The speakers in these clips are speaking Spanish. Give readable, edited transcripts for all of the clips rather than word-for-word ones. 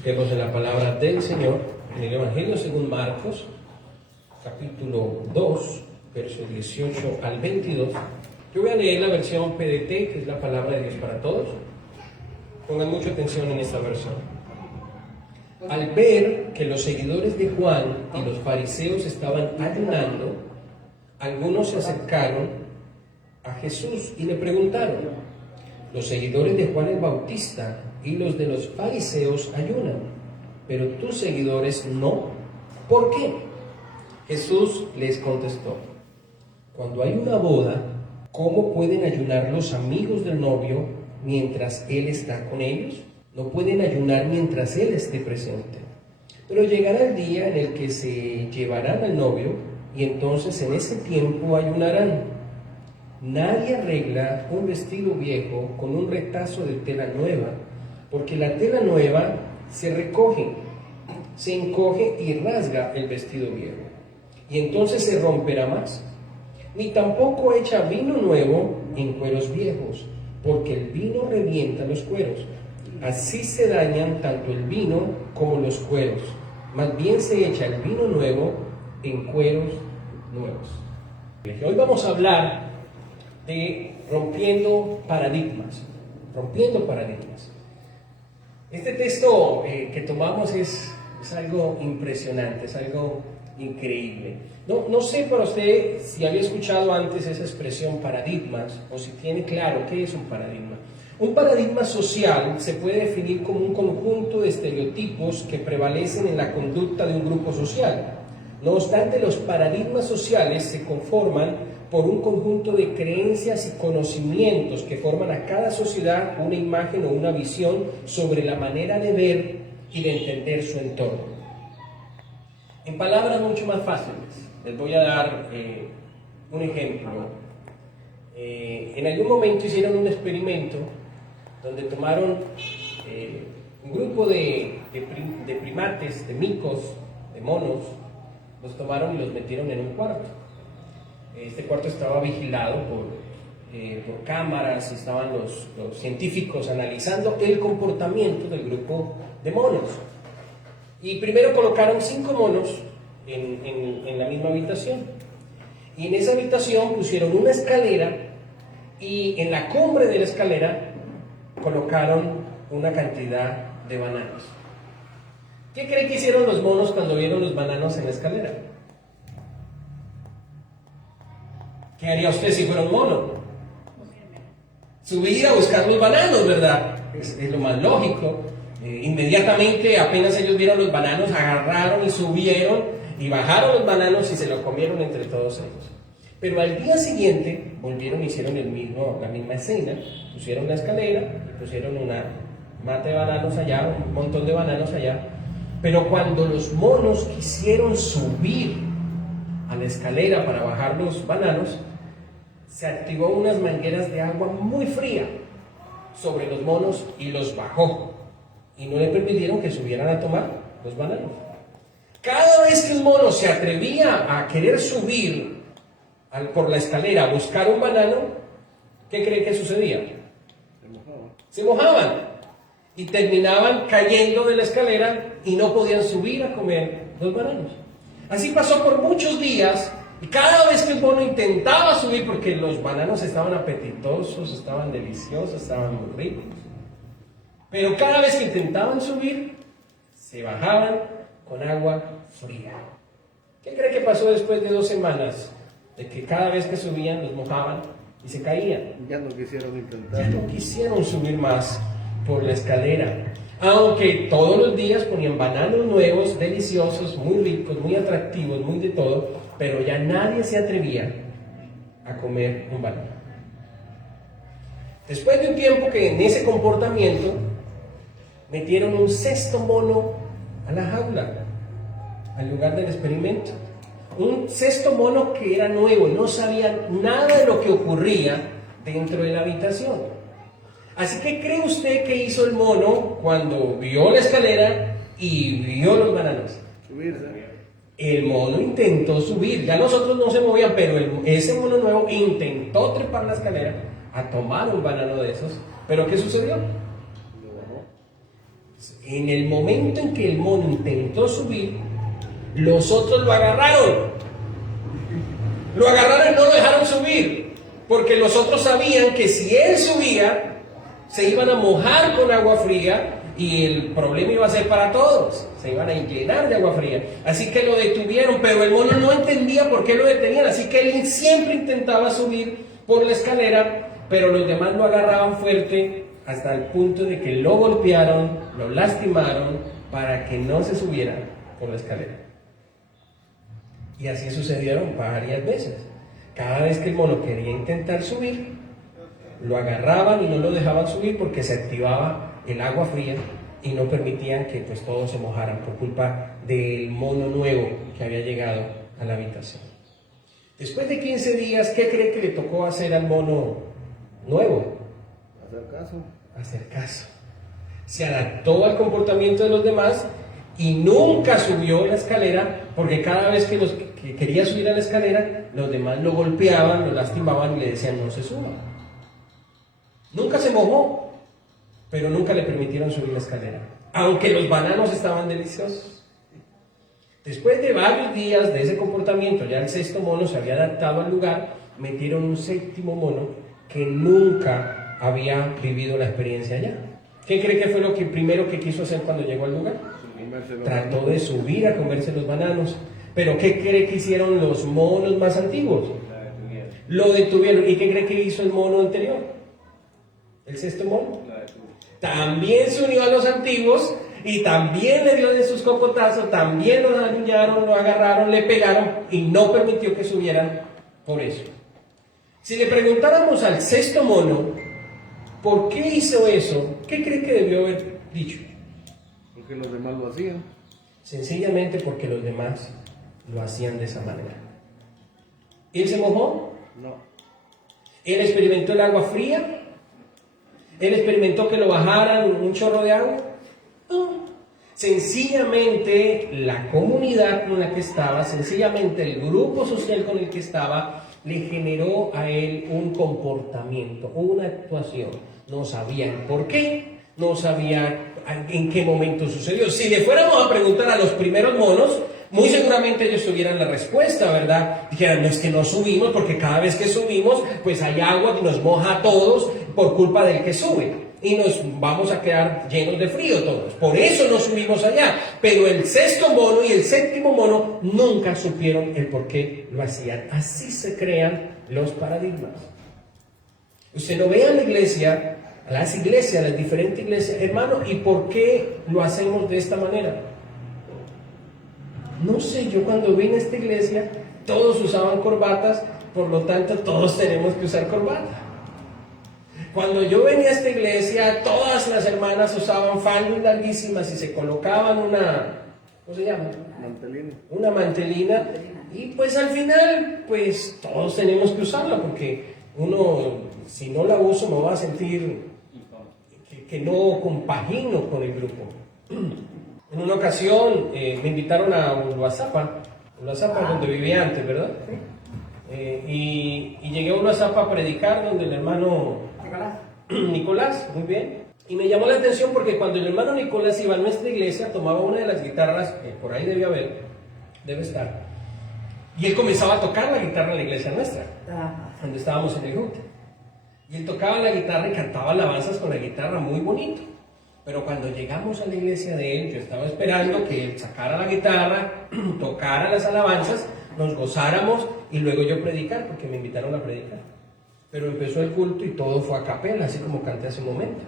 Busquemos en la palabra del Señor, en el Evangelio según Marcos, capítulo 2, versos 18 al 22. Yo voy a leer la versión PDT, que es la palabra de Dios para todos. Pongan mucha atención en esta versión. Al ver que los seguidores de Juan y los fariseos estaban ayunando, algunos se acercaron a Jesús y le preguntaron: los seguidores de Juan el Bautista y los de los fariseos ayunan, pero tus seguidores no. ¿Por qué? Jesús les contestó: cuando hay una boda, ¿cómo pueden ayunar los amigos del novio mientras él está con ellos? No pueden ayunar mientras él esté presente. Pero llegará el día en el que se llevarán al novio, y entonces en ese tiempo ayunarán. Nadie arregla un vestido viejo con un retazo de tela nueva, porque la tela nueva se recoge, se encoge y rasga el vestido viejo, y entonces se romperá más. Ni tampoco echa vino nuevo en cueros viejos, porque el vino revienta los cueros. Así se dañan tanto el vino como los cueros. Más bien se echa el vino nuevo en cueros nuevos. Hoy vamos a hablar de rompiendo paradigmas. Rompiendo paradigmas. Este texto que tomamos es algo impresionante, es algo increíble. No sé para usted si había escuchado antes esa expresión paradigmas, o si tiene claro qué es un paradigma. Un paradigma social se puede definir como un conjunto de estereotipos que prevalecen en la conducta de un grupo social. No obstante, los paradigmas sociales se conforman por un conjunto de creencias y conocimientos que forman a cada sociedad una imagen o una visión sobre la manera de ver y de entender su entorno. En palabras mucho más fáciles, les voy a dar un ejemplo. En algún momento hicieron un experimento donde tomaron un grupo de primates, de micos, de monos, los tomaron y los metieron en un cuarto. Este cuarto estaba vigilado por cámaras, y estaban los científicos analizando el comportamiento del grupo de monos. Y primero colocaron 5 monos en la misma habitación. Y en esa habitación pusieron una escalera, y en la cumbre de la escalera colocaron una cantidad de bananos. ¿Qué cree que hicieron los monos cuando vieron los bananos en la escalera? ¿Qué haría usted si fuera un mono? Subir a buscar los bananos, ¿verdad? Es lo más lógico. Inmediatamente, apenas ellos vieron los bananos, agarraron y subieron y bajaron los bananos y se los comieron entre todos ellos. Pero al día siguiente volvieron y hicieron la misma escena. Pusieron la escalera y pusieron una mata de bananos allá, un montón de bananos allá. Pero cuando los monos quisieron subir a la escalera para bajar los bananos, se activó unas mangueras de agua muy fría sobre los monos y los bajó. Y no le permitieron que subieran a tomar los bananos. Cada vez que un mono se atrevía a querer subir por la escalera a buscar un banano, ¿qué cree que sucedía? Se mojaban y terminaban cayendo de la escalera y no podían subir a comer los bananos. Así pasó por muchos días, y cada vez que el mono intentaba subir, porque los bananos estaban apetitosos, estaban deliciosos, estaban muy ricos, pero cada vez que intentaban subir, se bajaban con agua fría. ¿Qué cree que pasó después de 2 semanas? De que cada vez que subían los mojaban y se caían. Ya no quisieron intentar. Ya no quisieron subir más por la escalera. Aunque todos los días ponían bananos nuevos, deliciosos, muy ricos, muy atractivos, muy de todo, pero ya nadie se atrevía a comer un banano. Después de un tiempo que en ese comportamiento, metieron un 6.º mono a la jaula, al lugar del experimento. Un 6.º mono que era nuevo, no sabía nada de lo que ocurría dentro de la habitación. Así que, ¿cree usted que hizo el mono cuando vio la escalera y vio los bananos? Subirse. El mono intentó subir, ya los otros no se movían, pero ese mono nuevo intentó trepar la escalera a tomar un banano de esos. ¿Pero qué sucedió? En el momento en que el mono intentó subir, los otros lo agarraron. Lo agarraron y no lo dejaron subir, porque los otros sabían que si él subía, se iban a mojar con agua fría y el problema iba a ser para todos. Se iban a llenar de agua fría. Así que lo detuvieron, pero el mono no entendía por qué lo detenían. Así que él siempre intentaba subir por la escalera, pero los demás lo agarraban fuerte hasta el punto de que lo golpearon, lo lastimaron para que no se subiera por la escalera. Y así sucedieron varias veces. Cada vez que el mono quería intentar subir, lo agarraban y no lo dejaban subir porque se activaba el agua fría y no permitían que pues todos se mojaran por culpa del mono nuevo que había llegado a la habitación. Después de 15 días, ¿qué cree que le tocó hacer al mono nuevo? Hacer caso. Hacer caso. Se adaptó al comportamiento de los demás y nunca subió la escalera, porque cada vez que quería subir a la escalera, los demás lo golpeaban, lo lastimaban y le decían no se suba. Nunca se mojó, pero nunca le permitieron subir la escalera, aunque los bananos estaban deliciosos. Después de varios días de ese comportamiento, ya el sexto mono se había adaptado al lugar, metieron un séptimo mono que nunca había vivido la experiencia allá. ¿Qué cree que fue lo primero que quiso hacer cuando llegó al lugar? Trató de subir a comerse los bananos. Pero ¿qué cree que hicieron los monos más antiguos? Lo detuvieron. ¿Y qué cree que hizo el mono anterior? ¿El sexto mono? También se unió a los antiguos y también le dio de sus copotazos, también lo dañaron, lo agarraron, le pegaron y no permitió que subieran por eso. Si le preguntáramos al sexto mono ¿por qué hizo eso? ¿Qué cree que debió haber dicho? Porque los demás lo hacían. Sencillamente porque los demás lo hacían de esa manera. ¿Él se mojó? No. ¿Él experimentó el agua fría? ¿Él experimentó que lo bajaran un chorro de agua? No. Sencillamente la comunidad con la que estaba, sencillamente el grupo social con el que estaba, le generó a él un comportamiento, una actuación. No sabían por qué, no sabían en qué momento sucedió. Si le fuéramos a preguntar a los primeros monos, muy seguramente ellos tuvieran la respuesta, ¿verdad? Dijeran, no es que no subimos, porque cada vez que subimos, pues hay agua que nos moja a todos por culpa del que sube. Y nos vamos a quedar llenos de frío todos. Por eso no subimos allá. Pero el sexto mono y el séptimo mono nunca supieron el por qué lo hacían. Así se crean los paradigmas. Usted lo ve en la iglesia, las iglesias, las diferentes iglesias, hermano, ¿y por qué lo hacemos de esta manera? No sé, yo cuando vine a esta iglesia, todos usaban corbatas, por lo tanto todos tenemos que usar corbata. Cuando yo venía a esta iglesia, todas las hermanas usaban faldas larguísimas y se colocaban una, ¿cómo se llama? Mantelina. Una mantelina. Y pues al final, pues todos tenemos que usarla porque uno, si no la uso, me va a sentir que no compagino con el grupo. En una ocasión me invitaron a Uruazapa donde vivía antes, ¿verdad? Y llegué a Uruazapa a predicar donde el hermano Nicolás, muy bien. Y me llamó la atención porque cuando el hermano Nicolás iba a nuestra iglesia, tomaba una de las guitarras, que por ahí debe estar, y él comenzaba a tocar la guitarra en la iglesia nuestra, donde estábamos en el grupo. Y él tocaba la guitarra y cantaba alabanzas con la guitarra muy bonito. Pero cuando llegamos a la iglesia de él, yo estaba esperando que él sacara la guitarra, tocara las alabanzas, nos gozáramos y luego yo predicar, porque me invitaron a predicar. Pero empezó el culto y todo fue a capela, así como canté hace un momento.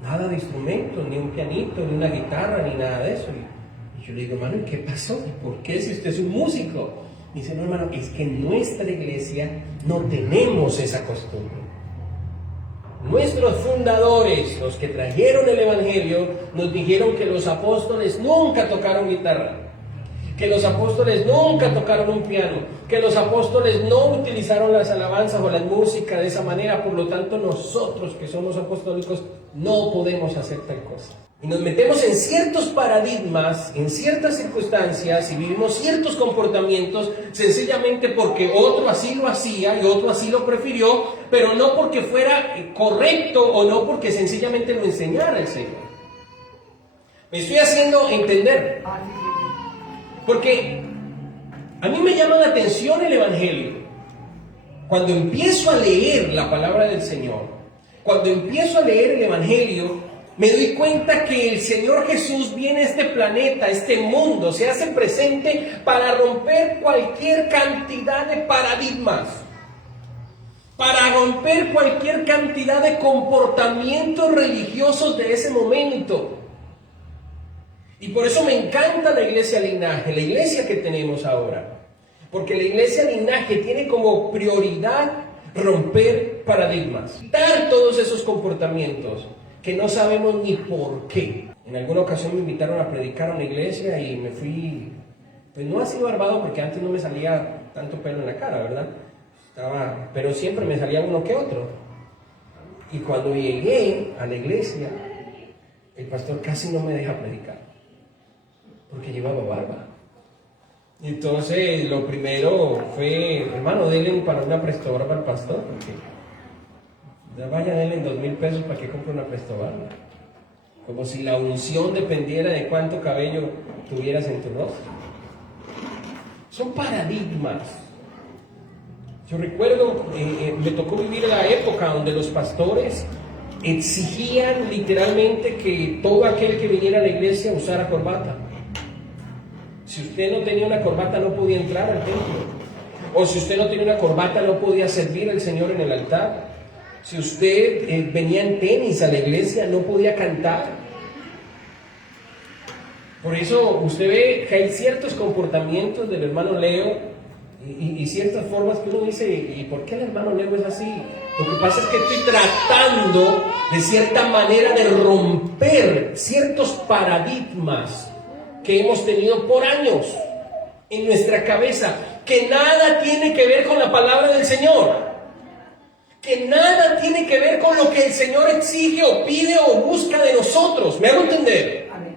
Nada de instrumentos, ni un pianito, ni una guitarra, ni nada de eso. Y yo le digo, hermano, ¿y qué pasó? ¿Y por qué si usted es un músico? Me dice, no, hermano, es que en nuestra iglesia no tenemos esa costumbre. Nuestros fundadores, los que trajeron el evangelio, nos dijeron que los apóstoles nunca tocaron guitarra, que los apóstoles nunca tocaron un piano, que los apóstoles no utilizaron las alabanzas o la música de esa manera. Por lo tanto, nosotros que somos apostólicos no podemos hacer tal cosa. Y nos metemos en ciertos paradigmas, en ciertas circunstancias y vivimos ciertos comportamientos sencillamente porque otro así lo hacía y otro así lo prefirió, pero no porque fuera correcto o no porque sencillamente lo enseñara el Señor. Me estoy haciendo entender. Porque a mí me llama la atención el Evangelio. Cuando empiezo a leer la palabra del Señor, cuando empiezo a leer el Evangelio, me doy cuenta que el Señor Jesús viene a este planeta, a este mundo, se hace presente para romper cualquier cantidad de paradigmas, para romper cualquier cantidad de comportamientos religiosos de ese momento. Y por eso me encanta la iglesia Linaje, la iglesia que tenemos ahora. Porque la iglesia Linaje tiene como prioridad romper paradigmas, quitar todos esos comportamientos que no sabemos ni por qué. En alguna ocasión me invitaron a predicar a una iglesia y me fui, pues no así barbado, porque antes no me salía tanto pelo en la cara, ¿verdad? Pero siempre me salía uno que otro. Y cuando llegué a la iglesia, el pastor casi no me deja predicar, porque llevaba barba. Entonces lo primero fue, hermano, denle para una prestobarba al pastor, porque vaya, denle 2,000 pesos para que compre una prestobarba. Como si la unción dependiera de cuánto cabello tuvieras en tu rostro. Son paradigmas. Yo recuerdo, me tocó vivir la época donde los pastores exigían literalmente que todo aquel que viniera a la iglesia usara corbata. Si usted no tenía una corbata no podía entrar al templo. O si usted no tenía una corbata no podía servir al Señor en el altar. Si usted venía en tenis a la iglesia no podía cantar. Por eso usted ve que hay ciertos comportamientos del hermano Leo y ciertas formas que uno dice, ¿y por qué el hermano Leo es así? Lo que pasa es que estoy tratando de cierta manera de romper ciertos paradigmas que hemos tenido por años en nuestra cabeza, que nada tiene que ver con la palabra del Señor, que nada tiene que ver con lo que el Señor exige o pide o busca de nosotros. ¿Me hago entender? Amén.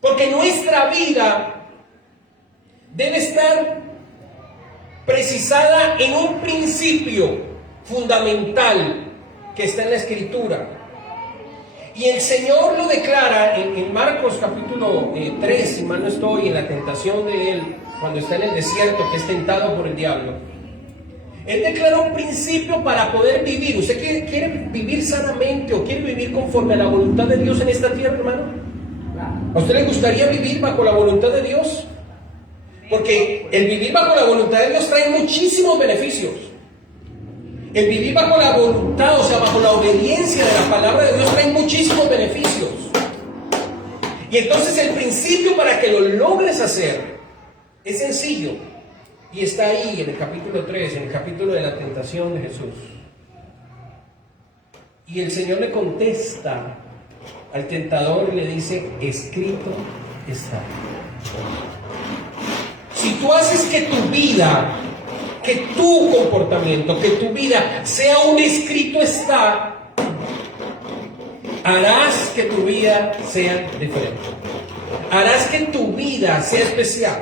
Porque nuestra vida debe estar precisada en un principio fundamental que está en la Escritura. Y el Señor lo declara en Marcos capítulo 3, si mal no estoy, en la tentación de Él, cuando está en el desierto, que es tentado por el diablo. Él declara un principio para poder vivir. ¿Usted quiere vivir sanamente o quiere vivir conforme a la voluntad de Dios en esta tierra, hermano? ¿A usted le gustaría vivir bajo la voluntad de Dios? Porque el vivir bajo la voluntad de Dios trae muchísimos beneficios. El vivir bajo la voluntad, o sea, bajo la obediencia de la palabra de Dios, trae muchísimos beneficios. Y entonces el principio para que lo logres hacer es sencillo. Y está ahí en el capítulo 3, en el capítulo de la tentación de Jesús. Y el Señor le contesta al tentador y le dice, escrito está. Si tú haces que tu vida, que tu comportamiento, que tu vida sea un escrito está, harás que tu vida sea diferente. Harás que tu vida sea especial.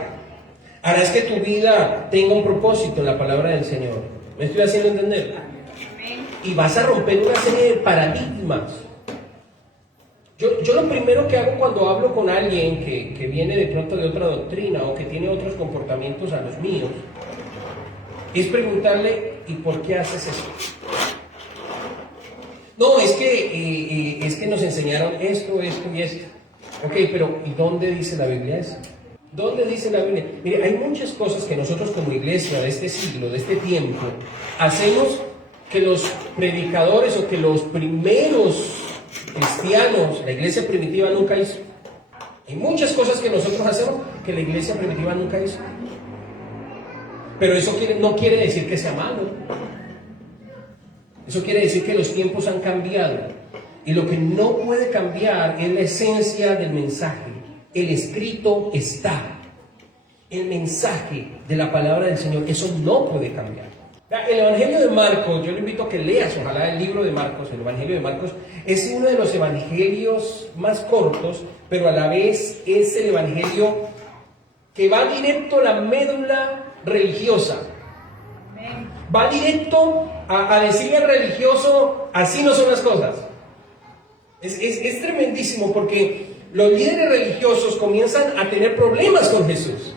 Harás que tu vida tenga un propósito en la palabra del Señor. ¿Me estoy haciendo entender? Y vas a romper una serie de paradigmas. Yo lo primero que hago cuando hablo con alguien que viene de pronto de otra doctrina o que tiene otros comportamientos a los míos, es preguntarle, ¿y por qué haces eso? No, es que nos enseñaron esto y esto. Ok, pero ¿y dónde dice la Biblia eso? ¿Dónde dice la Biblia? Mire, hay muchas cosas que nosotros como iglesia de este siglo, de este tiempo, hacemos que los predicadores o que los primeros cristianos, la iglesia primitiva nunca hizo. Hay muchas cosas que nosotros hacemos que la iglesia primitiva nunca hizo. Pero eso no quiere decir que sea malo. Eso quiere decir que los tiempos han cambiado. Y lo que no puede cambiar es la esencia del mensaje. El escrito está. El mensaje de la palabra del Señor, eso no puede cambiar. El Evangelio de Marcos, yo le invito a que leas, ojalá, el libro de Marcos. El Evangelio de Marcos es uno de los evangelios más cortos, pero a la vez es el evangelio que va directo a la médula religiosa. Va directo a decirle al religioso, así no son las cosas. Es tremendísimo porque los líderes religiosos comienzan a tener problemas con Jesús.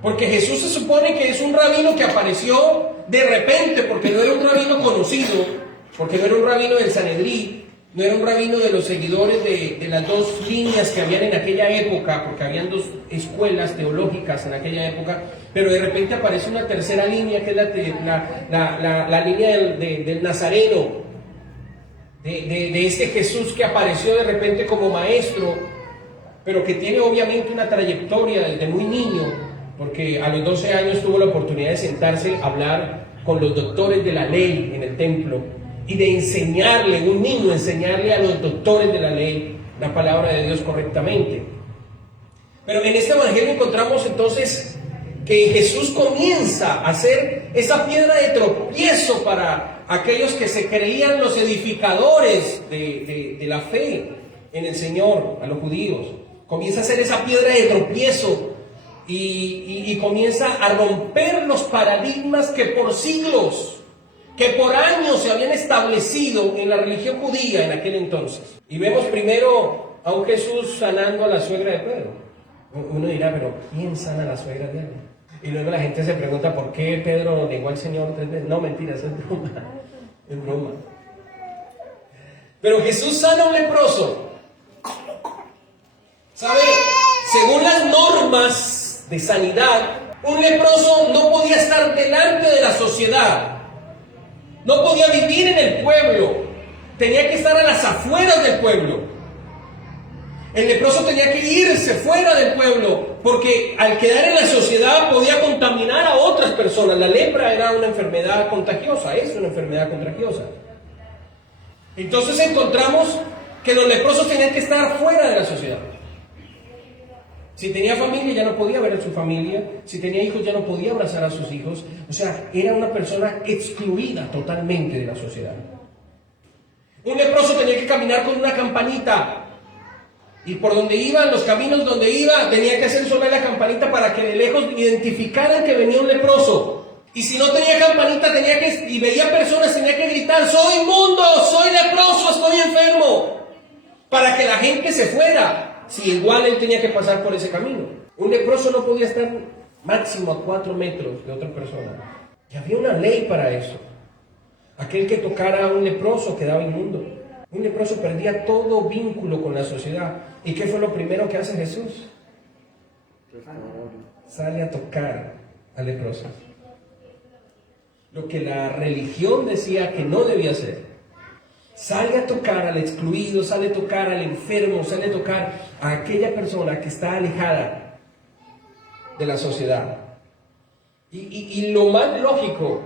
Porque Jesús se supone que es un rabino que apareció de repente, porque no era un rabino conocido, porque no era un rabino del Sanedrín, no era un rabino de los seguidores de las dos líneas que habían en aquella época, porque habían dos escuelas teológicas en aquella época, pero de repente aparece una tercera línea, que es la línea del Nazareno, de este Jesús que apareció de repente como maestro, pero que tiene obviamente una trayectoria desde muy niño, porque a los 12 años tuvo la oportunidad de sentarse a hablar con los doctores de la ley en el templo y de enseñarle, un niño enseñarle a los doctores de la ley la palabra de Dios correctamente. Pero en este evangelio encontramos entonces que Jesús comienza a ser esa piedra de tropiezo para aquellos que se creían los edificadores de la fe en el Señor, a los judíos. Comienza a ser esa piedra de tropiezo y comienza a romper los paradigmas que por siglos, que por años se habían establecido en la religión judía en aquel entonces. Y vemos primero a un Jesús sanando a la suegra de Pedro. Uno dirá, pero ¿quién sana a la suegra de él? Y luego la gente se pregunta, ¿por qué Pedro negó al Señor 3 veces? No, mentira, eso es broma. Es broma. Pero Jesús sana a un leproso. ¿Sabe? Según las normas de sanidad, un leproso no podía estar delante de la sociedad. No podía vivir en el pueblo. Tenía que estar a las afueras del pueblo. El leproso tenía que irse fuera del pueblo, porque al quedar en la sociedad podía contaminar a otras personas. La lepra era una enfermedad contagiosa, es una enfermedad contagiosa. Entonces encontramos que los leprosos tenían que estar fuera de la sociedad. Si tenía familia ya no podía ver a su familia, si tenía hijos ya no podía abrazar a sus hijos. O sea, era una persona excluida totalmente de la sociedad. Un leproso tenía que caminar con una campanita. Y por donde iba, en los caminos donde iba, tenía que hacer sonar la campanita para que de lejos identificaran que venía un leproso. Y si no tenía campanita, y veía personas, tenía que gritar, soy inmundo, soy leproso, estoy enfermo. Para que la gente se fuera, si igual él tenía que pasar por ese camino. Un leproso no podía estar máximo a 4 metros de otra persona. Y había una ley para eso. Aquel que tocara a un leproso quedaba inmundo. Un leproso perdía todo vínculo con la sociedad. ¿Y qué fue lo primero que hace Jesús? Sale a tocar al leproso. Lo que la religión decía que no debía hacer. Sale a tocar al excluido, sale a tocar al enfermo, sale a tocar a aquella persona que está alejada de la sociedad. Y lo más lógico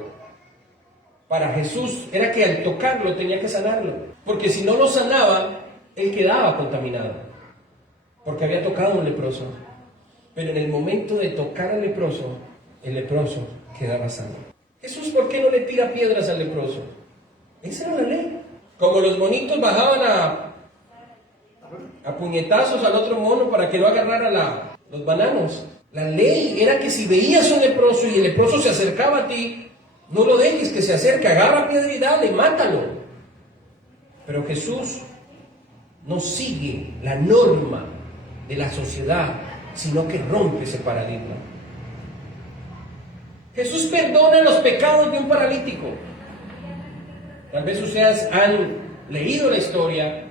para Jesús era que al tocarlo tenía que sanarlo. Porque si no lo sanaba, él quedaba contaminado. Porque había tocado a un leproso. Pero en el momento de tocar al leproso, el leproso quedaba sano. Jesús, ¿por qué no le tira piedras al leproso? Esa era la ley. Como los monitos bajaban a puñetazos al otro mono para que no agarrara los bananos. La ley era que si veías un leproso y el leproso se acercaba a ti, no lo dejes que se acerque, agarra piedra y dale, mátalo. Pero Jesús no sigue la norma de la sociedad, sino que rompe ese paradigma. Jesús perdona los pecados de un paralítico. Tal vez ustedes han leído la historia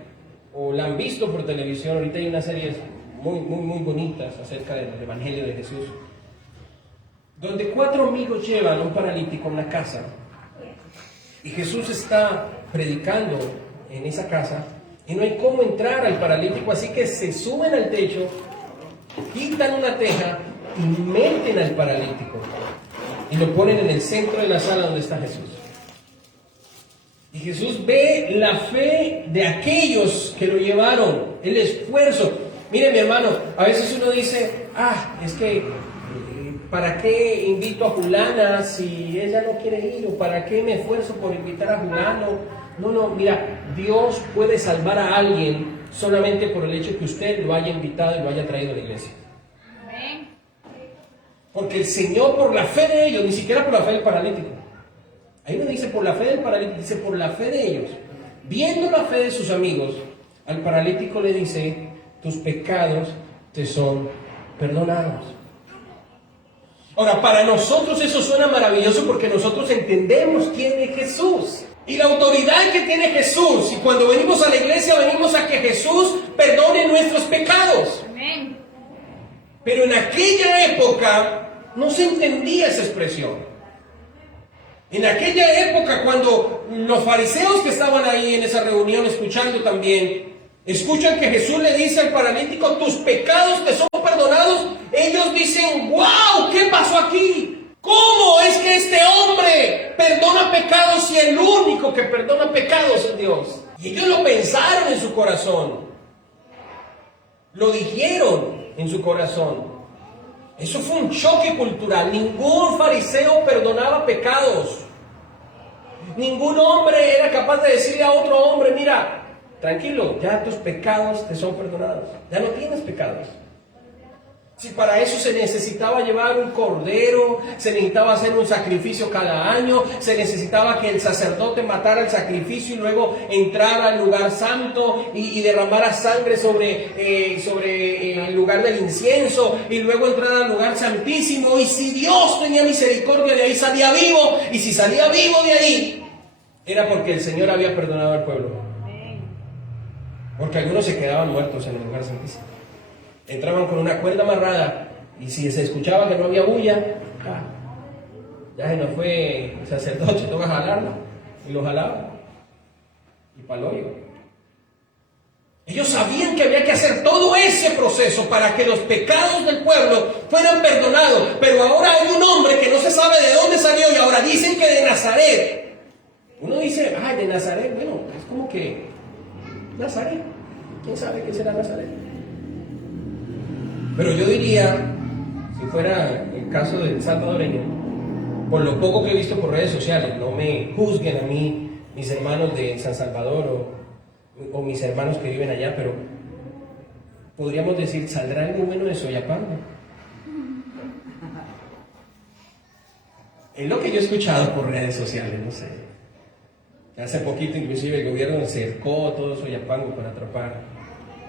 o la han visto por televisión. Ahorita hay unas series muy bonitas acerca del Evangelio de Jesús, donde 4 amigos llevan a un paralítico a una casa y Jesús está predicando en esa casa y no hay cómo entrar al paralítico, así que se suben al techo, quitan una teja y meten al paralítico y lo ponen en el centro de la sala donde está Jesús. Y Jesús ve la fe de aquellos que lo llevaron, el esfuerzo. Mire, mi hermano, a veces uno dice, es que ¿para qué invito a fulana si ella no quiere ir? ¿O para qué me esfuerzo por invitar a fulano? No, mira, Dios puede salvar a alguien solamente por el hecho que usted lo haya invitado y lo haya traído a la iglesia. Porque el Señor, por la fe de ellos, ni siquiera por la fe del paralítico. Ahí no dice por la fe del paralítico, dice por la fe de ellos. Viendo la fe de sus amigos, al paralítico le dice, tus pecados te son perdonados. Ahora, para nosotros eso suena maravilloso porque nosotros entendemos quién es Jesús y la autoridad que tiene Jesús. Y cuando venimos a la iglesia, venimos a que Jesús perdone nuestros pecados. Amén. Pero en aquella época no se entendía esa expresión. En aquella época, cuando los fariseos que estaban ahí en esa reunión escuchando también, escuchan que Jesús le dice al paralítico, tus pecados te son perdonados, ellos dicen, wow, ¿qué pasó aquí? ¿Cómo es que este hombre perdona pecados si el único que perdona pecados es Dios? Y ellos lo pensaron en su corazón, lo dijeron en su corazón. Eso fue un choque cultural. Ningún fariseo perdonaba pecados. Ningún hombre era capaz de decirle a otro hombre, mira, tranquilo, ya tus pecados te son perdonados. Ya no tienes pecados. Si para eso se necesitaba llevar un cordero, se necesitaba hacer un sacrificio cada año, se necesitaba que el sacerdote matara el sacrificio y luego entrara al lugar santo y derramara sangre sobre el lugar del incienso y luego entrara al lugar santísimo. Y si Dios tenía misericordia, de ahí salía vivo, y si salía vivo de ahí, era porque el Señor había perdonado al pueblo. Porque algunos se quedaban muertos en el lugar santísimo. Entraban con una cuerda amarrada y si se escuchaba que no había bulla, ya se nos fue el sacerdote, toca jalarla, y lo jalaba y para el hoyo. Ellos sabían que había que hacer todo ese proceso para que los pecados del pueblo fueran perdonados, pero ahora hay un hombre que no se sabe de dónde salió y ahora dicen que de Nazaret. Uno dice, de Nazaret, bueno, es como que Nazaret, ¿quién sabe qué será Nazaret? Pero yo diría, si fuera el caso del salvadoreño, por lo poco que he visto por redes sociales, no me juzguen a mí, mis hermanos de San Salvador o mis hermanos que viven allá, pero podríamos decir, ¿saldrá algo bueno de Soyapango? Es lo que yo he escuchado por redes sociales, no sé. Hace poquito inclusive el gobierno cercó todo Soyapango para atrapar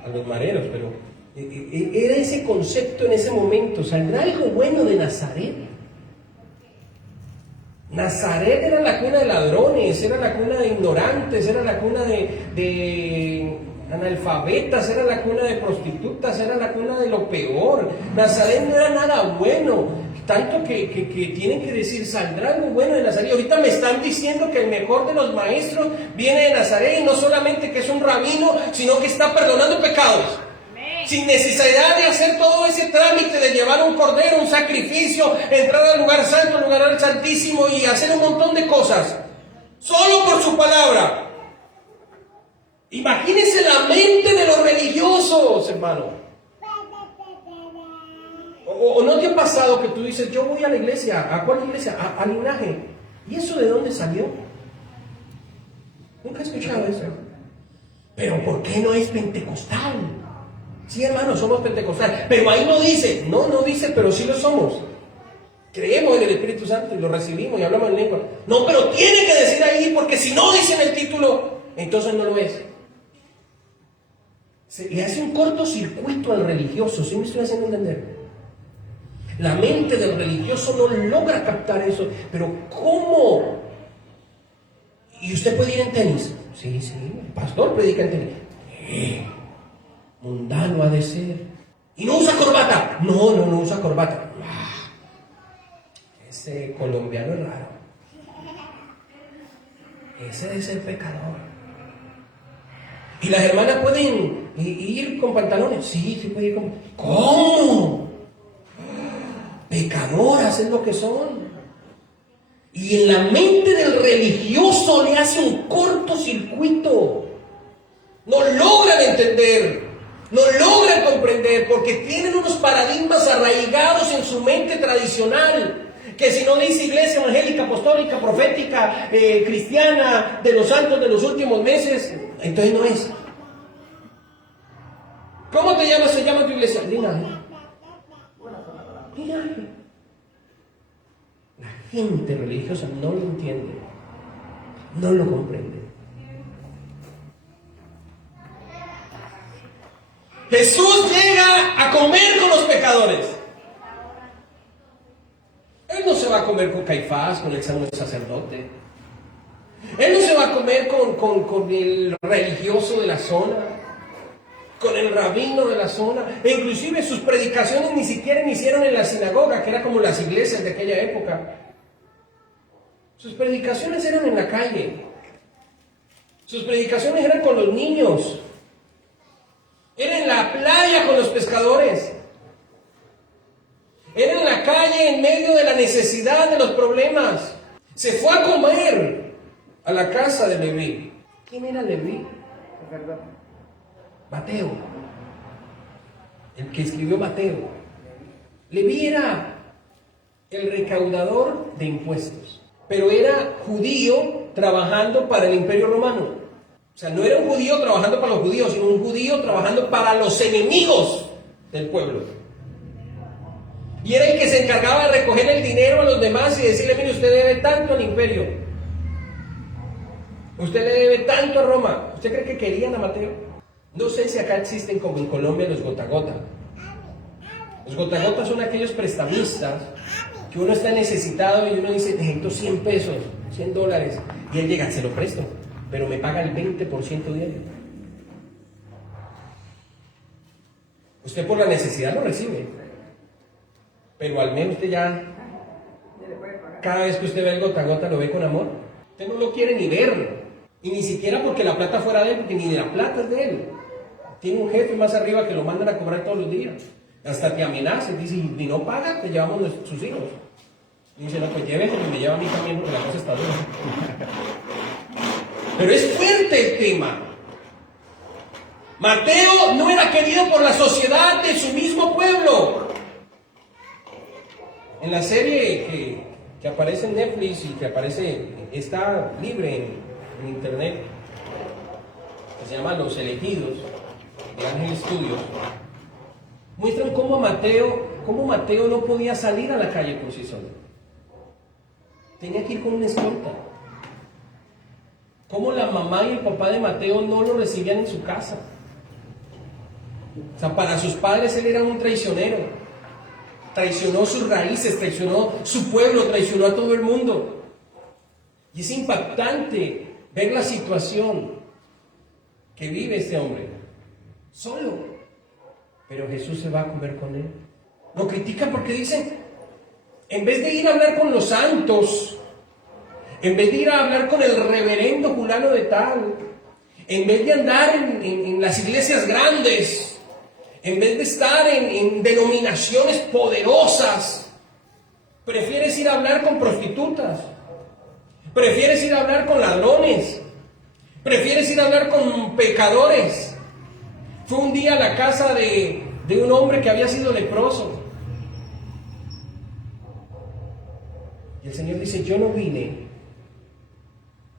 a los mareros, pero era ese concepto en ese momento. ¿Saldrá algo bueno de Nazaret? Nazaret era la cuna de ladrones, era la cuna de ignorantes, era la cuna de analfabetas, era la cuna de prostitutas, era la cuna de lo peor. Nazaret no era nada bueno, tanto que tienen que decir, ¿saldrá algo bueno de Nazaret? Ahorita me están diciendo que el mejor de los maestros viene de Nazaret, y no solamente que es un rabino, sino que está perdonando pecados. Sin necesidad de hacer todo ese trámite de llevar un cordero, un sacrificio, entrar al lugar santo, al lugar santísimo y hacer un montón de cosas. Solo por su palabra. Imagínense la mente de los religiosos, hermano. ¿O no te ha pasado que tú dices, yo voy a la iglesia? ¿A cuál iglesia? A Linaje. ¿Y eso de dónde salió? Nunca he escuchado eso. Pero ¿por qué no es pentecostal? Sí, hermano, somos pentecostales, pero ahí no dice, no dice, pero sí lo somos. Creemos en el Espíritu Santo y lo recibimos y hablamos en lengua. No, pero tiene que decir ahí, porque si no dice en el título, entonces no lo es. Se le hace un cortocircuito al religioso, ¿sí me estoy haciendo entender? La mente del religioso no logra captar eso, pero ¿cómo? ¿Y usted puede ir en tenis? Sí, el pastor predica en tenis. Mundano ha de ser. ¿Y no usa corbata? No usa corbata. Ese colombiano es raro. Ese debe ser pecador. ¿Y las hermanas pueden ir con pantalones? Sí, puede ir con... ¿Cómo? Pecadoras es lo que son. Y en la mente del religioso le hace un cortocircuito. No logran entender. No logran comprender porque tienen unos paradigmas arraigados en su mente tradicional, que si no dice iglesia evangélica, apostólica, profética, cristiana, de los santos de los últimos meses, entonces no es. ¿Cómo te llamas? ¿Se llama tu iglesia? Linaje. La gente religiosa no lo entiende, no lo comprende. Jesús llega a comer con los pecadores. Él no se va a comer con Caifás, con el sumo sacerdote. Él no se va a comer con el religioso de la zona, con el rabino de la zona. E inclusive sus predicaciones ni siquiera iniciaron en la sinagoga, que era como las iglesias de aquella época. Sus predicaciones eran en la calle. Sus predicaciones eran con los niños. Era en la playa con los pescadores. Era en la calle en medio de la necesidad, de los problemas. Se fue a comer a la casa de Leví. ¿Quién era Leví? Mateo. El que escribió Mateo. Leví era el recaudador de impuestos. Pero era judío trabajando para el Imperio Romano. O sea, no era un judío trabajando para los judíos, sino un judío trabajando para los enemigos del pueblo. Y era el que se encargaba de recoger el dinero a los demás y decirle: mire, usted debe tanto al imperio. Usted le debe tanto a Roma. ¿Usted cree que querían a Mateo? No sé si acá existen como en Colombia los gota gota. Los gota gota son aquellos prestamistas que uno está necesitado y uno dice: necesito 100 pesos, $100. Y él llega: se lo presto, pero me paga el 20% diario. Usted por la necesidad lo recibe, pero al menos usted ya, cada vez que usted ve el gota a gota, lo ve con amor. Usted no lo quiere ni ver, y ni siquiera porque la plata fuera de él, porque ni de la plata es de él. Tiene un jefe más arriba que lo mandan a cobrar todos los días. Hasta te amenaza, dice: si no paga, te llevamos sus hijos. Y dice: no, pues llévese y me lleva a mí también, porque la cosa está dura. Pero es fuerte el tema. Mateo no era querido por la sociedad de su mismo pueblo. En la serie que aparece en Netflix y que está libre en internet, que se llama Los Elegidos, de Ángel Studios, muestran cómo Mateo no podía salir a la calle por sí solo. Tenía que ir con una escolta. Cómo la mamá y el papá de Mateo no lo recibían en su casa. O sea, para sus padres él era un traicionero. Traicionó sus raíces, traicionó su pueblo, traicionó a todo el mundo. Y es impactante ver la situación que vive este hombre, solo. Pero Jesús se va a comer con él. Lo critican porque dicen: en vez de ir a hablar con los santos, en vez de ir a hablar con el reverendo fulano de tal, en vez de andar en las iglesias grandes, en vez de estar en denominaciones poderosas, prefieres ir a hablar con prostitutas, prefieres ir a hablar con ladrones, prefieres ir a hablar con pecadores. Fue un día a la casa de un hombre que había sido leproso. Y el Señor dice: yo no vine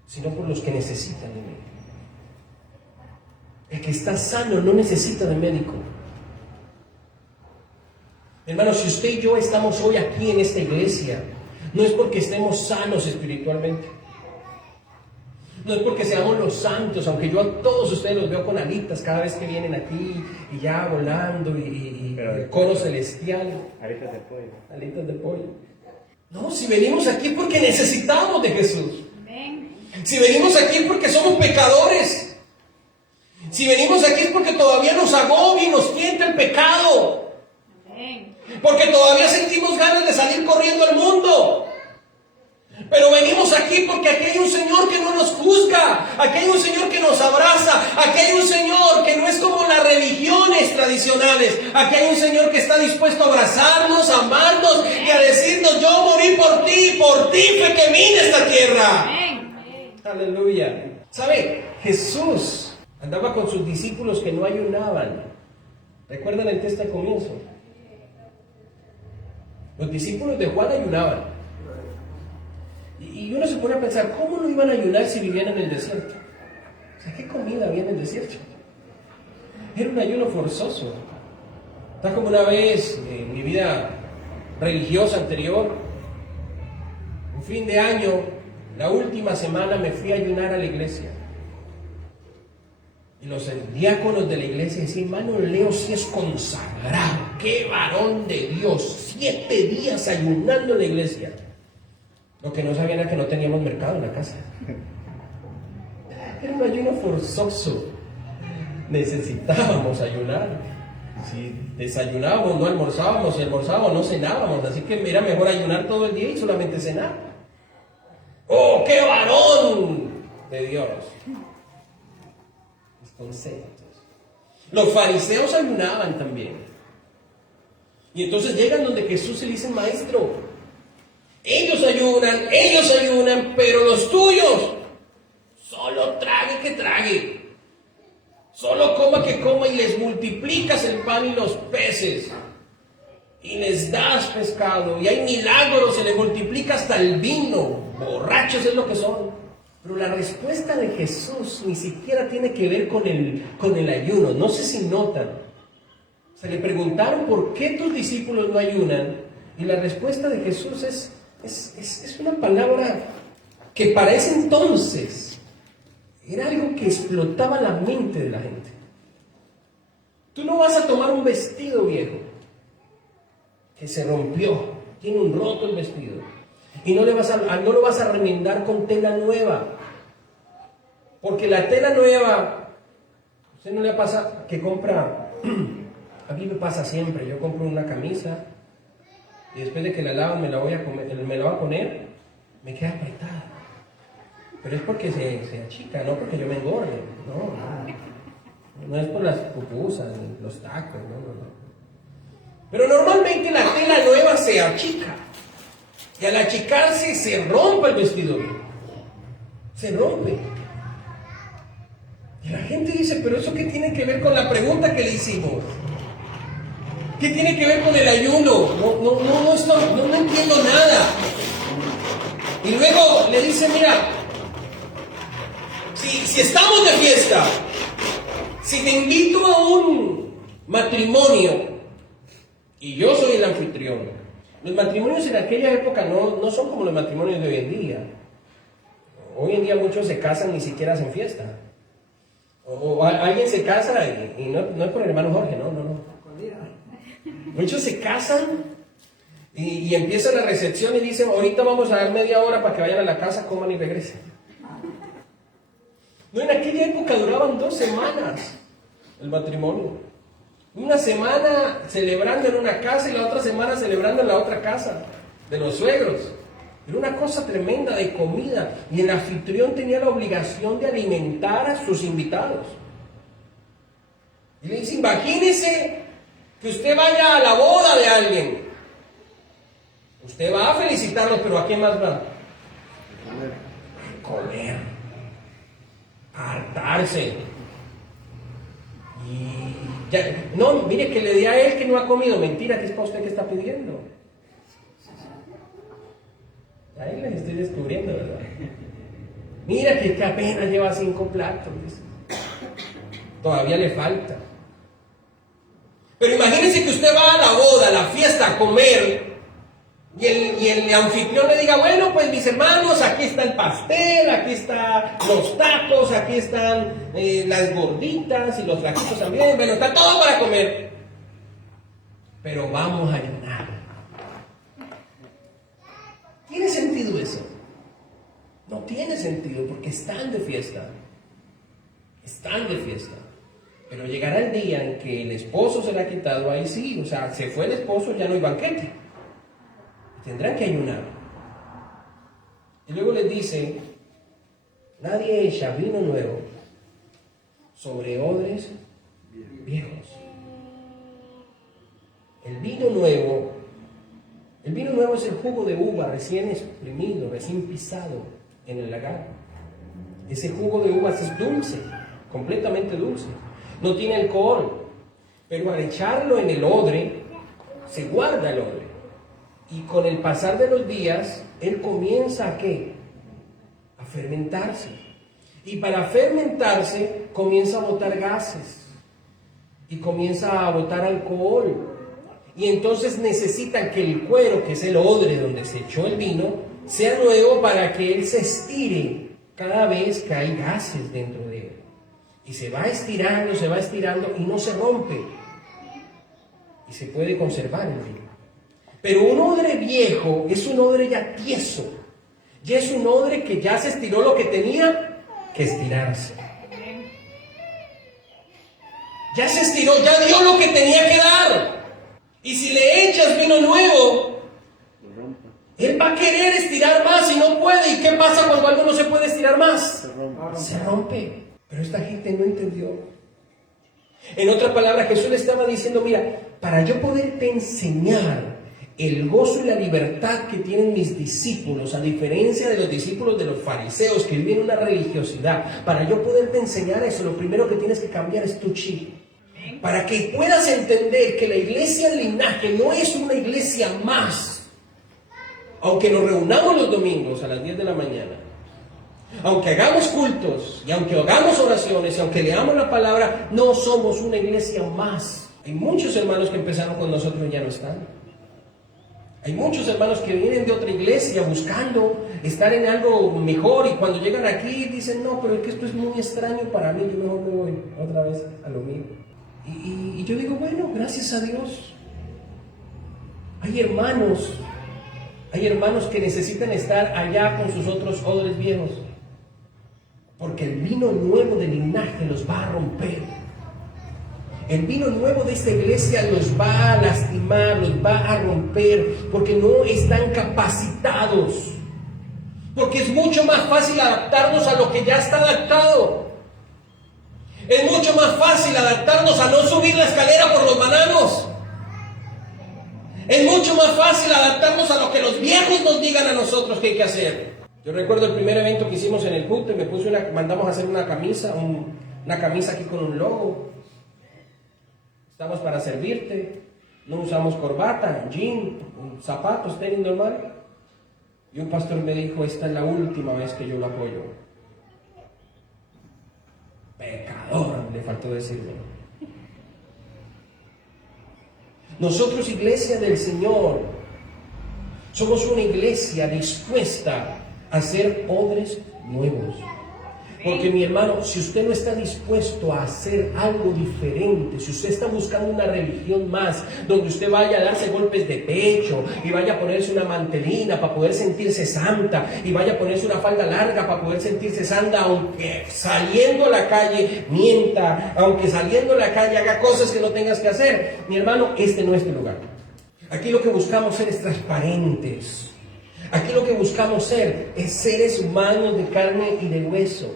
sino por los que necesitan de mí. El que está sano no necesita de médico. Hermanos, si usted y yo estamos hoy aquí en esta iglesia, no es porque estemos sanos espiritualmente. No es porque seamos los santos, aunque yo a todos ustedes los veo con alitas cada vez que vienen aquí, y ya volando, y el coro celestial. Alitas de pollo. Alitas de pollo. No, si venimos aquí es porque necesitamos de Jesús. Si venimos aquí es porque somos pecadores. Si venimos aquí es porque todavía nos agobia y nos tienta el pecado. Porque todavía sentimos ganas de salir corriendo al mundo. Pero venimos aquí porque aquí hay un Señor que no nos juzga. Aquí hay un Señor que nos abraza. Aquí hay un Señor que no es como las religiones tradicionales. Aquí hay un Señor que está dispuesto a abrazarnos, a amarnos y a decirnos: yo morí por ti fue que vine a esta tierra. Aleluya. ¿Sabe? Jesús andaba con sus discípulos que no ayunaban. ¿Recuerdan el texto al comienzo? Los discípulos de Juan ayunaban. Y uno se pone a pensar: ¿cómo no iban a ayunar si vivían en el desierto? O sea, ¿qué comida había en el desierto? Era un ayuno forzoso. Está como una vez en mi vida religiosa anterior, un fin de año, la última semana me fui a ayunar a la iglesia. Y los diáconos de la iglesia decían, hermano Leo sí es consagrado, qué varón de Dios, 7 días ayunando en la iglesia. Lo que no sabían era que no teníamos mercado en la casa. Era un ayuno forzoso. Necesitábamos ayunar. Si desayunábamos, no almorzábamos, si almorzábamos, no cenábamos. Así que era mejor ayunar todo el día y solamente cenar. ¡Oh, qué varón de Dios! Los conceptos. Los fariseos ayunaban también. Y entonces llegan donde Jesús y le dicen, maestro, ellos ayunan, pero los tuyos, solo trague que trague. Solo coma que coma y les multiplicas el pan y los peces. Y les das pescado. Y hay milagros, se les multiplica hasta el vino. Borrachos es lo que son. Pero la respuesta de Jesús ni siquiera tiene que ver con el ayuno. No sé si notan. Se le preguntaron por qué tus discípulos no ayunan. Y la respuesta de Jesús es una palabra que para ese entonces era algo que explotaba la mente de la gente. Tú no vas a tomar un vestido viejo que se rompió, tiene un roto el vestido, y no lo vas a remendar con tela nueva, porque la tela nueva, ¿a usted no le pasa que compra? A mí me pasa siempre, yo compro una camisa y después de que la lavo me la voy a poner, me queda apretada. Pero es porque se achica, no porque yo me engorde. No es por las pupusas, ni los tacos, no. Pero normalmente la tela nueva se achica. Y al achicarse se rompe el vestido. Se rompe. Y la gente dice, pero ¿eso qué tiene que ver con la pregunta que le hicimos? ¿Qué tiene que ver con el ayuno? No entiendo nada. Y luego le dice, mira, si estamos de fiesta, si te invito a un matrimonio y yo soy el anfitrión, los matrimonios en aquella época no son como los matrimonios de hoy en día. Hoy en día muchos se casan ni siquiera hacen fiesta. O alguien se casa y no es por el hermano Jorge, no. Muchos se casan y empieza la recepción y dicen, ahorita vamos a dar media hora para que vayan a la casa, coman y regresen. No, en aquella época duraban 2 semanas el matrimonio. Una semana celebrando en una casa y la otra semana celebrando en la otra casa de los suegros. Era una cosa tremenda de comida. Y el anfitrión tenía la obligación de alimentar a sus invitados. Y le dice, imagínese que usted vaya a la boda de alguien. Usted va a felicitarlos, pero ¿a quién más va? A comer. A hartarse. Y ya, no, mire que le di a él que no ha comido. Mentira, ¿qué es para usted que está pidiendo? Ahí les estoy descubriendo, ¿verdad? Mira que apenas lleva 5 platos. Todavía le falta. Pero imagínense que usted va a la boda, a la fiesta, a comer, y el anfitrión le diga, bueno, pues mis hermanos, aquí está el pastel, aquí están los tacos, aquí están las gorditas y los flaquitos también, bueno, está todo para comer. Pero vamos a ayunar. ¿Tiene sentido eso? No tiene sentido porque están de fiesta. Están de fiesta. Pero llegará el día en que el esposo se le ha quitado, ahí sí, o sea, se fue el esposo, ya no hay banquete. Tendrán que ayunar. Y luego les dice, nadie echa vino nuevo sobre odres viejos. El vino nuevo es el jugo de uva recién exprimido, recién pisado en el lagar. Ese jugo de uvas es dulce, completamente dulce. No tiene alcohol, pero al echarlo en el odre, se guarda el odre. Y con el pasar de los días, él comienza ¿a qué? A fermentarse. Y para fermentarse, comienza a botar gases. Y comienza a botar alcohol. Y entonces necesitan que el cuero, que es el odre donde se echó el vino, sea nuevo para que él se estire cada vez que hay gases dentro de él. Y se va estirando y no se rompe. Y se puede conservar el vino. Pero un odre viejo es un odre ya tieso. Ya es un odre que ya se estiró lo que tenía que estirarse. Ya se estiró, ya dio lo que tenía que dar. Y si le echas vino nuevo, él va a querer estirar más y no puede. ¿Y qué pasa cuando algo no se puede estirar más? Se rompe. Pero esta gente no entendió. En otra palabra, Jesús le estaba diciendo, mira, para yo poderte enseñar el gozo y la libertad que tienen mis discípulos, a diferencia de los discípulos de los fariseos que viven una religiosidad, para yo poderte enseñar eso, lo primero que tienes que cambiar es tu chip. Para que puedas entender que la iglesia del linaje no es una iglesia más. Aunque nos reunamos los domingos a las 10 de la mañana, aunque hagamos cultos y aunque hagamos oraciones y aunque leamos la palabra, no somos una iglesia más. Hay muchos hermanos que empezaron con nosotros y ya no están. Hay muchos hermanos que vienen de otra iglesia buscando estar en algo mejor y cuando llegan aquí dicen, no, pero es que esto es muy extraño para mí, yo mejor me voy otra vez a lo mío. Y yo digo, bueno, gracias a Dios. Hay hermanos que necesitan estar allá con sus otros odres viejos, porque el vino nuevo del linaje los va a romper. El vino nuevo de esta iglesia los va a lastimar, los va a romper, porque no están capacitados. Porque es mucho más fácil adaptarnos a lo que ya está adaptado. Es mucho más fácil adaptarnos a no subir la escalera por los bananos. Es mucho más fácil adaptarnos a lo que los viejos nos digan a nosotros que hay que hacer. Yo recuerdo el primer evento que hicimos en el culto y mandamos a hacer una camisa aquí con un logo. Estamos para servirte, no usamos corbata, jean, zapatos, tenis normal. Y un pastor me dijo, esta es la última vez que yo lo apoyo. Pecador, le faltó decirme. Nosotros, iglesia del Señor, somos una iglesia dispuesta a hacer odres nuevos. Porque mi hermano, si usted no está dispuesto a hacer algo diferente, si usted está buscando una religión más, donde usted vaya a darse golpes de pecho, y vaya a ponerse una mantelina para poder sentirse santa, y vaya a ponerse una falda larga para poder sentirse santa, aunque saliendo a la calle mienta, aunque saliendo a la calle haga cosas que no tengas que hacer, mi hermano, este no es tu lugar. Aquí lo que buscamos ser es transparentes. Aquí lo que buscamos ser es seres humanos de carne y de hueso.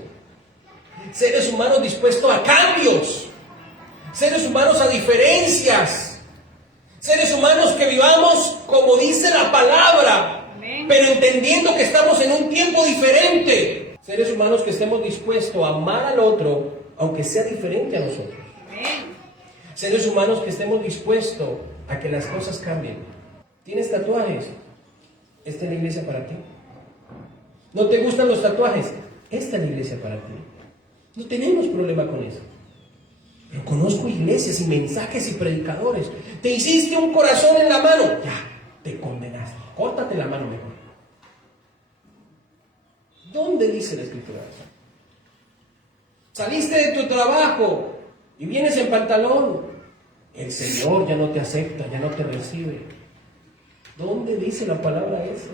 Seres humanos dispuestos a cambios, seres humanos a diferencias, seres humanos que vivamos como dice la palabra, pero entendiendo que estamos en un tiempo diferente. Seres humanos que estemos dispuestos a amar al otro, aunque sea diferente a nosotros. Seres humanos que estemos dispuestos a que las cosas cambien. ¿Tienes tatuajes? Esta es la iglesia para ti. ¿No te gustan los tatuajes? Esta es la iglesia para ti. No tenemos problema con eso. Pero conozco iglesias y mensajes y predicadores. Te hiciste un corazón en la mano. Ya, te condenaste. Córtate la mano mejor. ¿Dónde dice la escritura eso? Saliste de tu trabajo y vienes en pantalón. El Señor ya no te acepta, ya no te recibe. ¿Dónde dice la palabra eso?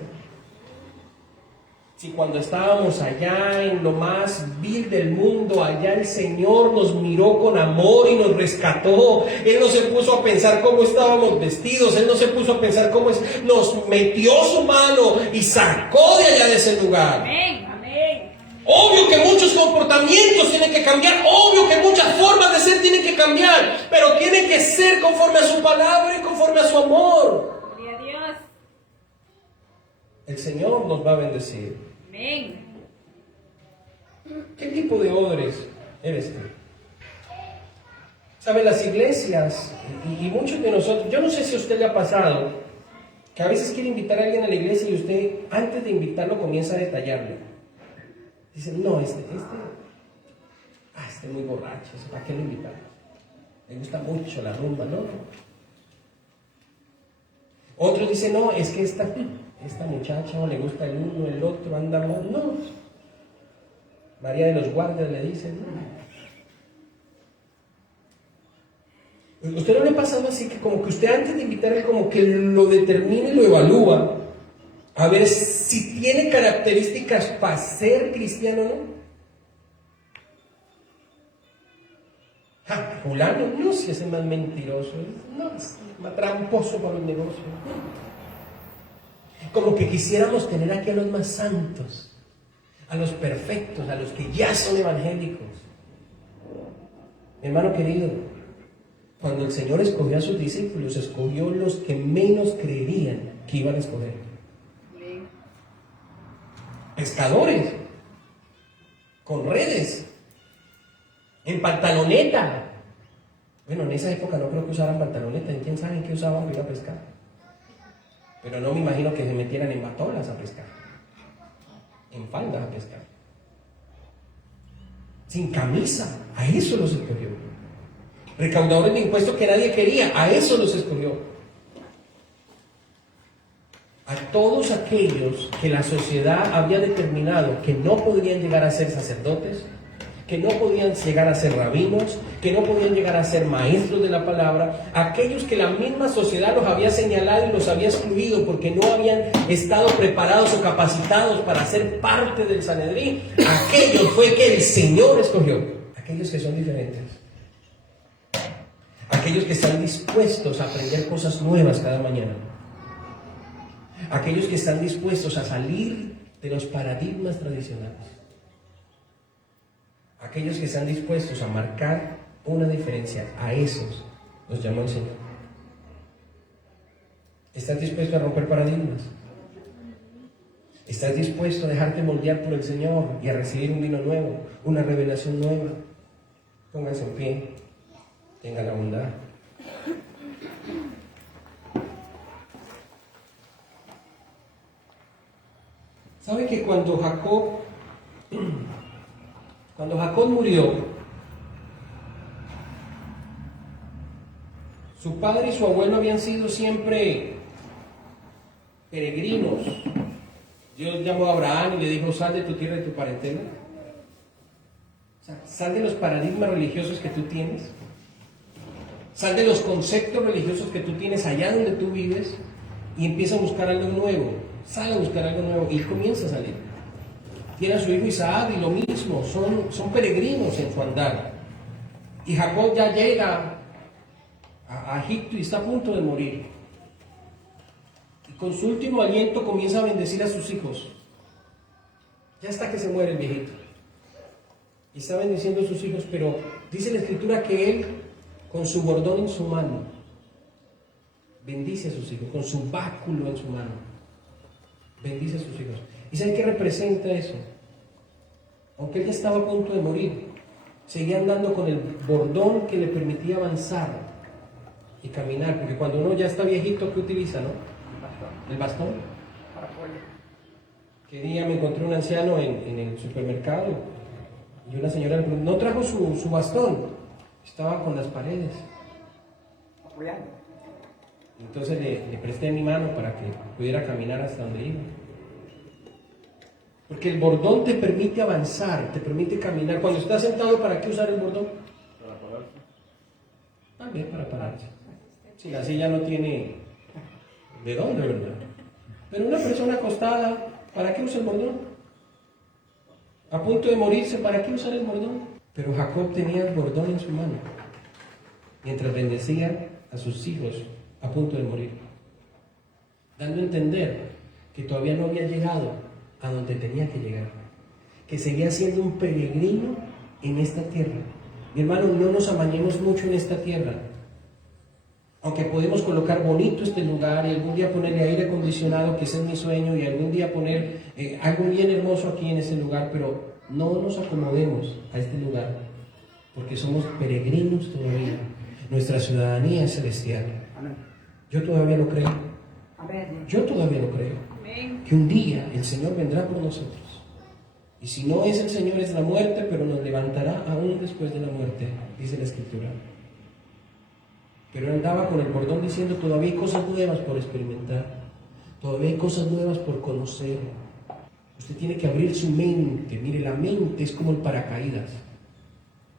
Si cuando estábamos allá en lo más vil del mundo, allá el Señor nos miró con amor y nos rescató. Él no se puso a pensar cómo estábamos vestidos, Él no se puso a pensar cómo es, nos metió su mano y sacó de allá de ese lugar. Amén, amén. Obvio que muchos comportamientos tienen que cambiar, obvio que muchas formas de ser tienen que cambiar, pero tienen que ser conforme a su palabra y conforme a su amor. Gloria a Dios. El Señor nos va a bendecir. Amén. ¿Qué tipo de odres eres tú? ¿Sabe? Las iglesias y muchos de nosotros, yo no sé si a usted le ha pasado que a veces quiere invitar a alguien a la iglesia y usted antes de invitarlo comienza a detallarle. Dice, no, este es muy borracho, ¿para qué lo invitamos? Le gusta mucho la rumba, ¿no? Otros dicen, no, es que esta muchacha o le gusta el uno, el otro, anda mal. No. María de los Guardias le dice, no. ¿Usted no le ha pasado así que como que usted antes de invitar a él como que lo determina y lo evalúa a ver si tiene características para ser cristiano o no? Fulano, no, si ese es más mentiroso, no, es más tramposo para los negocios. Como que quisiéramos tener aquí a los más santos, a los perfectos, a los que ya son evangélicos. Hermano querido, cuando el Señor escogió a sus discípulos, escogió los que menos creerían que iban a escoger. Pescadores, con redes, en pantaloneta. Bueno, en esa época no creo que usaran pantaloneta, ¿y quién sabe qué usaban para ir a pescar? Pero no me imagino que se metieran en batolas a pescar, en faldas a pescar, sin camisa. A eso los escogió. Recaudadores de impuestos que nadie quería, a eso los escogió. A todos aquellos que la sociedad había determinado que no podrían llegar a ser sacerdotes, que no podían llegar a ser rabinos, que no podían llegar a ser maestros de la palabra, aquellos que la misma sociedad los había señalado y los había excluido porque no habían estado preparados o capacitados para ser parte del Sanedrín, aquellos fue que el Señor escogió, aquellos que son diferentes, aquellos que están dispuestos a aprender cosas nuevas cada mañana, aquellos que están dispuestos a salir de los paradigmas tradicionales, aquellos que están dispuestos a marcar una diferencia. A esos los llamó el Señor. ¿Estás dispuesto a romper paradigmas? ¿Estás dispuesto a dejarte moldear por el Señor y a recibir un vino nuevo, una revelación nueva? Pónganse en pie, tengan la bondad. ¿Sabe que cuando Jacob murió, su padre y su abuelo habían sido siempre peregrinos? Dios llamó a Abraham y le dijo: sal de tu tierra y de tu parentela. O sea, sal de los paradigmas religiosos que tú tienes, sal de los conceptos religiosos que tú tienes allá donde tú vives y empieza a buscar algo nuevo. Sale a buscar algo nuevo y comienza a salir. Tiene a su hijo Isaac y lo mismo, son peregrinos en su andar. Y Jacob ya llega a Egipto y está a punto de morir. Y con su último aliento comienza a bendecir a sus hijos. Ya hasta que se muere el viejito. Y está bendiciendo a sus hijos, pero dice la Escritura que él, con su bordón en su mano, bendice a sus hijos, con su báculo en su mano. Bendice a sus hijos. ¿Y saben qué representa eso? Aunque él ya estaba a punto de morir, seguía andando con el bordón que le permitía avanzar y caminar, porque cuando uno ya está viejito, ¿qué utiliza, no? El bastón. Que día me encontré un anciano en el supermercado y una señora le preguntó, no trajo su bastón, estaba con las paredes. Entonces le presté mi mano para que pudiera caminar hasta donde iba. Porque el bordón te permite avanzar, te permite caminar. Cuando estás sentado, ¿para qué usar el bordón? Para pararse. También para pararse. Si la silla no tiene de dónde, ¿verdad? Pero una persona acostada, ¿para qué usa el bordón? A punto de morirse, ¿para qué usar el bordón? Pero Jacob tenía el bordón en su mano, mientras bendecía a sus hijos a punto de morir, dando a entender que todavía no había llegado a donde tenía que llegar, que seguía siendo un peregrino en esta tierra. Mi hermano, no nos amañemos mucho en esta tierra. Aunque podemos colocar bonito este lugar y algún día ponerle aire acondicionado, que ese es mi sueño, y algún día poner algo bien hermoso aquí en ese lugar, pero no nos acomodemos a este lugar, porque somos peregrinos todavía. Nuestra ciudadanía es celestial. Yo todavía lo creo. Yo todavía lo creo. Que un día el Señor vendrá por nosotros. Y si no es el Señor, es la muerte, pero nos levantará aún después de la muerte, dice la Escritura. Pero él andaba con el bordón diciendo, todavía hay cosas nuevas por experimentar, todavía hay cosas nuevas por conocer. Usted tiene que abrir su mente. Mire, la mente es como el paracaídas.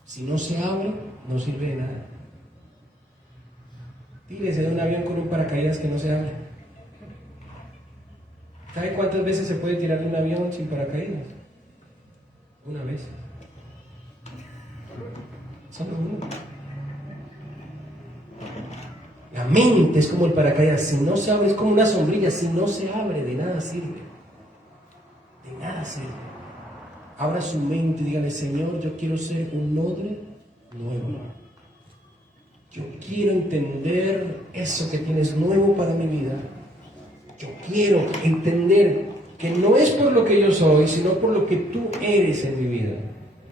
Si no se abre, no sirve de nada. Tírese de un avión con un paracaídas que no se abre. ¿Sabe cuántas veces se puede tirar de un avión sin paracaídas? Una vez. Solo una. La mente es como el paracaídas, si no se abre, es como una sombrilla, si no se abre, de nada sirve. De nada sirve. Abra su mente y dígale, Señor, yo quiero ser un odre nuevo. Yo quiero entender eso que tienes nuevo para mi vida. Yo quiero entender que no es por lo que yo soy, sino por lo que tú eres en mi vida.